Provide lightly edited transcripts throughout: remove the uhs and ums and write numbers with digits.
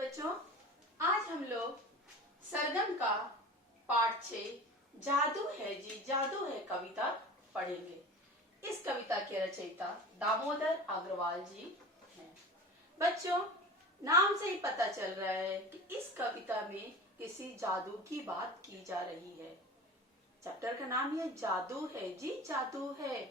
बच्चों, आज हम लोग सरगम का पाठ 6 जादू है जी जादू है कविता पढ़ेंगे। इस कविता के रचयिता दामोदर अग्रवाल जी हैं। बच्चों, नाम से ही पता चल रहा है कि इस कविता में किसी जादू की बात की जा रही है। चैप्टर का नाम है जादू है जी जादू है,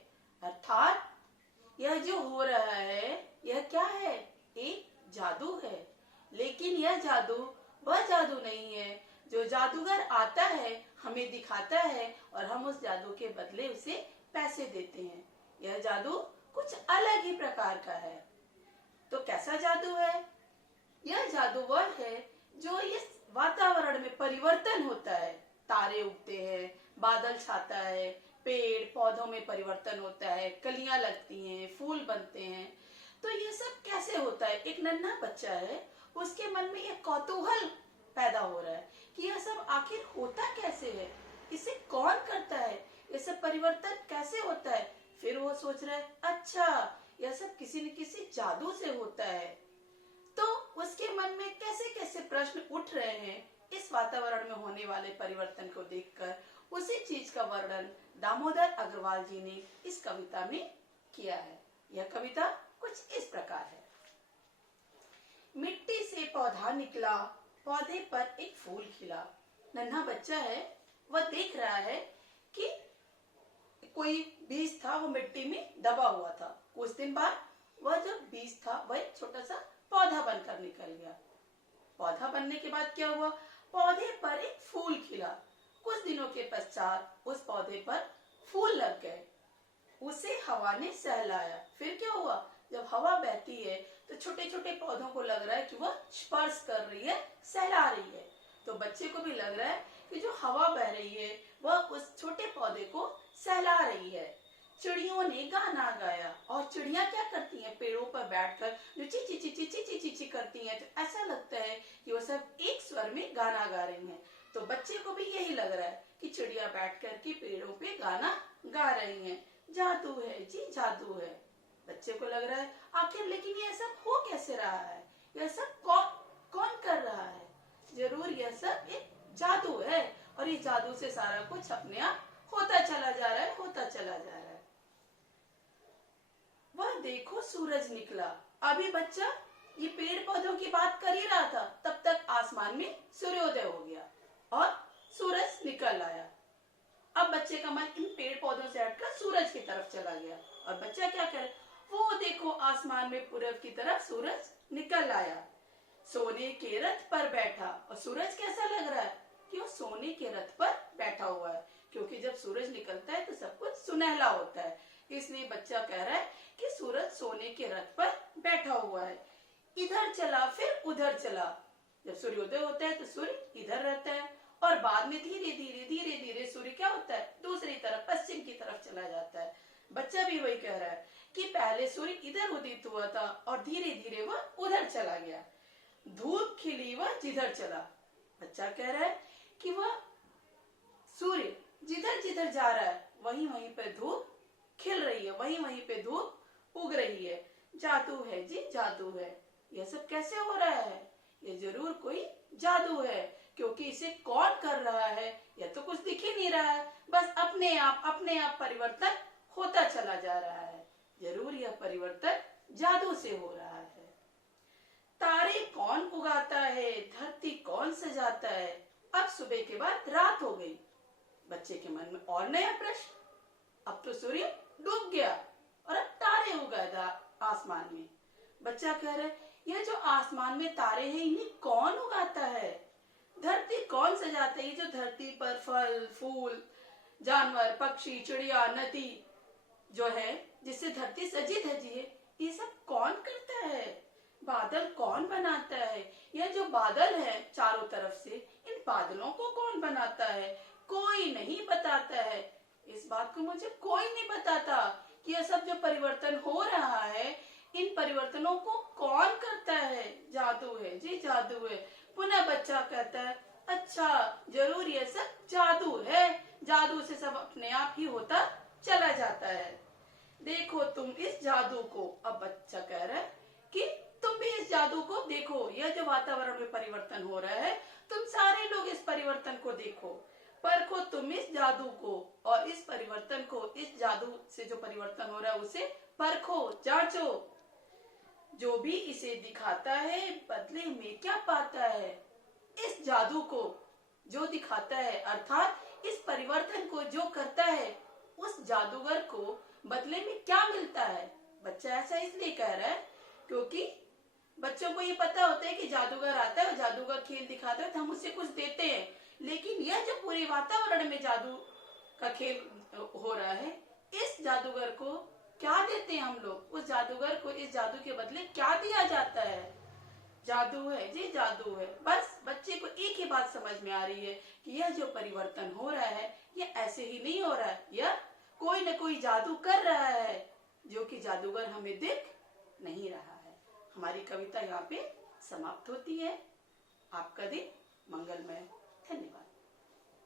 अर्थात यह जो हो रहा है यह क्या है, एक जादू है। लेकिन यह जादू वह जादू नहीं है जो जादूगर आता है, हमें दिखाता है और हम उस जादू के बदले उसे पैसे देते हैं। यह जादू कुछ अलग ही प्रकार का है। तो कैसा जादू है? यह जादू वह है जो इस वातावरण में परिवर्तन होता है। तारे उगते हैं, बादल छाता है, पेड़ पौधों में परिवर्तन होता है, कलियां लगती हैं, फूल बनते हैं। तो ये सब कैसे होता है? एक नन्हा बच्चा है, उसके मन में एक कौतूहल पैदा हो रहा है कि यह सब आखिर होता कैसे है, इसे कौन करता है, ये सब परिवर्तन कैसे होता है। फिर वो सोच रहा है, अच्छा यह सब किसी न किसी जादू से होता है। तो उसके मन में कैसे कैसे प्रश्न उठ रहे हैं। इस वातावरण में होने वाले परिवर्तन को देखकर उसी चीज का वर्णन दामोदर अग्रवाल जी ने इस कविता में किया है। यह कविता कुछ इस प्रकार है। मिट्टी से पौधा निकला, पौधे पर एक फूल खिला। नन्हा बच्चा है, वह देख रहा है कि कोई बीज था, वो मिट्टी में दबा हुआ था। कुछ दिन बाद वह जो बीज था वह एक छोटा सा पौधा बनकर निकल गया। पौधा बनने के बाद क्या हुआ? पौधे पर एक फूल खिला। कुछ दिनों के पश्चात उस पौधे पर फूल लग गए। उसे हवा ने सहलाया। फिर क्या हुआ? जब हवा बहती है तो छोटे छोटे पौधों को लग रहा है कि वह स्पर्श कर रही है, सहला रही है। तो बच्चे को भी लग रहा है कि जो हवा बह रही है वह उस छोटे पौधे को सहला रही है। चिड़ियों ने गाना गाया, और चिड़िया क्या करती हैं? पेड़ों पर बैठकर जो चीची चीची चीची चीची करती हैं, तो ऐसा लगता है कि वो सब एक स्वर में गाना गा रही हैं। तो बच्चे को भी यही लग रहा है कि चिड़िया बैठकर के पेड़ों पे गाना गा रही हैं। जादू है जी जादू है। बच्चे को लग रहा है आखिर लेकिन ये सब हो कैसे रहा है, यह सब कौन कर रहा है? जरूर यह सब एक जादू है, और ये जादू से सारा कुछ अपने आप होता चला जा रहा है, होता चला जा रहा है। वह देखो सूरज निकला। अभी बच्चा ये पेड़ पौधों की बात कर ही रहा था, तब तक आसमान में सूर्योदय हो गया और सूरज निकल आया। अब बच्चे का मन इन पेड़ पौधों से हटकर सूरज की तरफ चला गया, और बच्चा क्या करे? वो देखो आसमान में पूरब की तरफ सूरज निकल आया। सोने के रथ पर बैठा। और सूरज कैसा लग रहा है? कि वो सोने के रथ पर बैठा हुआ है, क्योंकि जब सूरज निकलता है तो सब कुछ सुनहला होता है। इसलिए बच्चा कह रहा है कि सूरज सोने के रथ पर बैठा हुआ है। इधर चला फिर उधर चला। जब सूर्योदय होता है तो सूर्य इधर रहता है, और बाद में धीरे धीरे धीरे धीरे सूर्य क्या होता है? दूसरी तरफ पश्चिम की तरफ चला जाता है। बच्चा भी वही कह रहा है कि पहले सूर्य इधर उदित हुआ था और धीरे धीरे वह उधर चला गया। धूप खिली वह जिधर चला। बच्चा कह रहा है कि वह सूर्य जिधर जिधर जा रहा है वहीं वहीं पे धूप खिल रही है, वहीं वहीं पे धूप उग रही है। जादू है जी जादू है। यह सब कैसे हो रहा है? ये जरूर कोई जादू है, क्योंकि इसे कौन कर रहा है यह तो कुछ दिख ही नहीं रहा है। बस अपने आप परिवर्तन होता चला जा रहा है। जरूर यह परिवर्तन जादू से हो रहा है। तारे कौन उगाता है, धरती कौन सजाता है। अब सुबह के बाद रात हो गई। बच्चे के मन में और नया प्रश्न। अब तो सूर्य डूब गया और अब तारे उगा आसमान में। बच्चा कह रहा है यह जो आसमान में तारे हैं इन्हें कौन उगाता है, धरती कौन सजाता है। जो धरती पर फल फूल, जानवर, पक्षी, चिड़िया, नदी जो है जिससे धरती सजी धजी है, ये सब कौन करता है? बादल कौन बनाता है? यह जो बादल है चारों तरफ से, इन बादलों को कौन बनाता है? कोई नहीं बताता है। इस बात को मुझे कोई नहीं बताता कि यह सब जो परिवर्तन हो रहा है, इन परिवर्तनों को कौन करता है? जादू है जी जादू है। पुनः बच्चा कहता है अच्छा जरूर यह सब जादू है, जादू से सब अपने आप ही होता चला जाता है। देखो तुम इस जादू को। अब बच्चा कह रहा है कि तुम भी इस जादू को देखो। यह जो वातावरण में परिवर्तन हो रहा है, तुम सारे लोग इस परिवर्तन को देखो, परखो तुम इस जादू को, और इस परिवर्तन को, इस जादू से जो परिवर्तन हो रहा है उसे परखो, जांचो। जो भी इसे दिखाता है बदले में क्या पाता है? इस जादू को जो दिखाता है, अर्थात इस परिवर्तन को जो करता है, उस जादूगर को बदले में क्या मिलता है? बच्चा ऐसा इसलिए कह रहा है क्योंकि बच्चों को ये पता होता है कि जादूगर आता है और जादूगर खेल दिखाता है तो हम उससे कुछ देते हैं, लेकिन यह जो पूरे वातावरण में जादू का खेल हो रहा है, इस जादूगर को क्या देते हैं हम लोग? उस जादूगर को इस जादू के बदले क्या दिया जाता है? जादू है जी, जादू है। बस बच्चे को एक ही बात समझ में आ रही है कि यह जो परिवर्तन हो रहा है यह ऐसे ही नहीं हो रहा है, यह कोई न कोई जादू कर रहा है जो कि जादूगर हमें दिख नहीं रहा है। हमारी कविता यहाँ पे समाप्त होती है। आपका दिन मंगलमय।